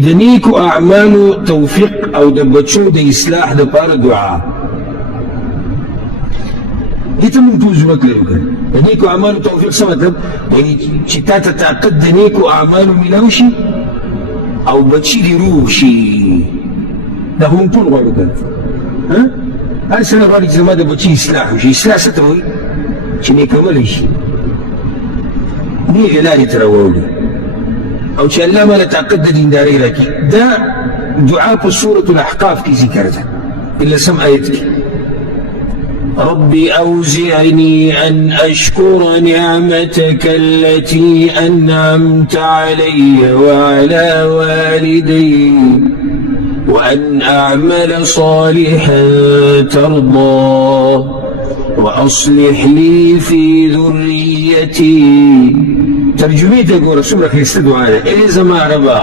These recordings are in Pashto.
د نیکو اعمالو توفیق او د بچو د اصلاح دپاره دعا دې ته موږ ټول ضرورت لرو که د نیکو اعمالو توفیق څه مطلب یعنې چې تا ته طاقت د نیکو اعمالو میلاو شي او بچي دې روغ شي دا خو موږ ټول غواړو که هر سړی غواړي چې زما د بچي اصلاح وشي اصلاح څه ته وایي چې نیکملی شي نیغې لارې ته راواوړي او چې الله مالا طاقت د دیندارۍ راکړي دا دعا په سورة الاحقاف کې ذکر ده الا سم آیت کې ربي أوزعني أن أشكر نعمتك التي أنعمت علي وعلى والدي وأن أعمل صالحا ترضاه وأصلح لي في ذريتي ترجمه تقول رسول الله يستدعو على إيه زما ربا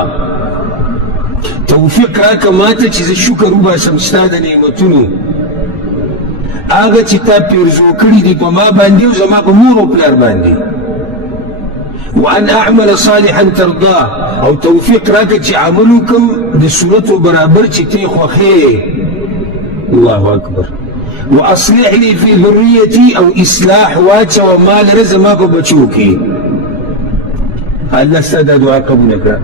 توفيق راك ماتا چیز شکر وبا سمستاد نعمتونو آغا چی تا پیرزو کری دی پا ما باندی و زما پا مور و پلار باندی وان اعمل صالحا ترضاه او توفیق راکا چی عملو کم دی صورتو برابر چی تی خوخی الله اکبر واصلح لی فی ذریتی او اصلاح واچا و مال رزما پا بچوکی الله سادا دعا قبولك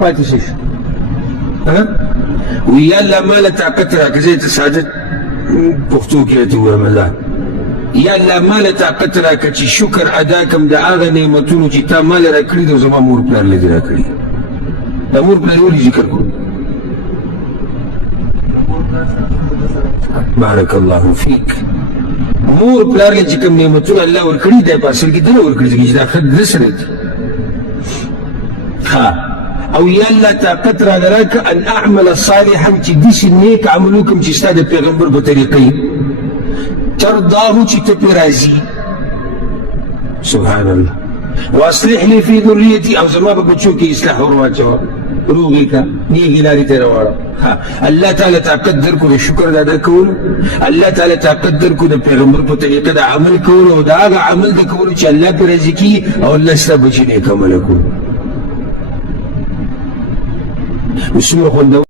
فاتي شيش ويا الله مالا طاقت راك زي تسعدت پختو کې ته وایم الله یا الله مال طاقت راکړه چې شکر ادا کوم د هغه نعمتونو چې تا مال راکړي د زما مور پلار لدې راکړي د مور پلار ولې ذکر کوو بارک الله فیک مور پلار چې کوم نعمتونه الله ورکړي دی په اصل کې دنه ورکړي چې دا خد دسره دي او یا الله طاقت را دراک ان اعمل صالحا چې داسې نیک عملو کوم چې ستا د پیغمبر په طریقې ترضاه چې ته پرې راضي سبحان الله واصلح لي في ذريتي او زما په بچو کې اصلاح ور واچوه روغې کا نیغې لارې ته راواړه الله تعالی طاقت درکو د شکر د ادا کولو الله تعالی طاقت درکو د پیغمبر په طریقه د عمل کولو او د هغه عمل د کولو چې الله پرې راضي کېږي او الله ستا بچي نیک عمله کولو بسم الله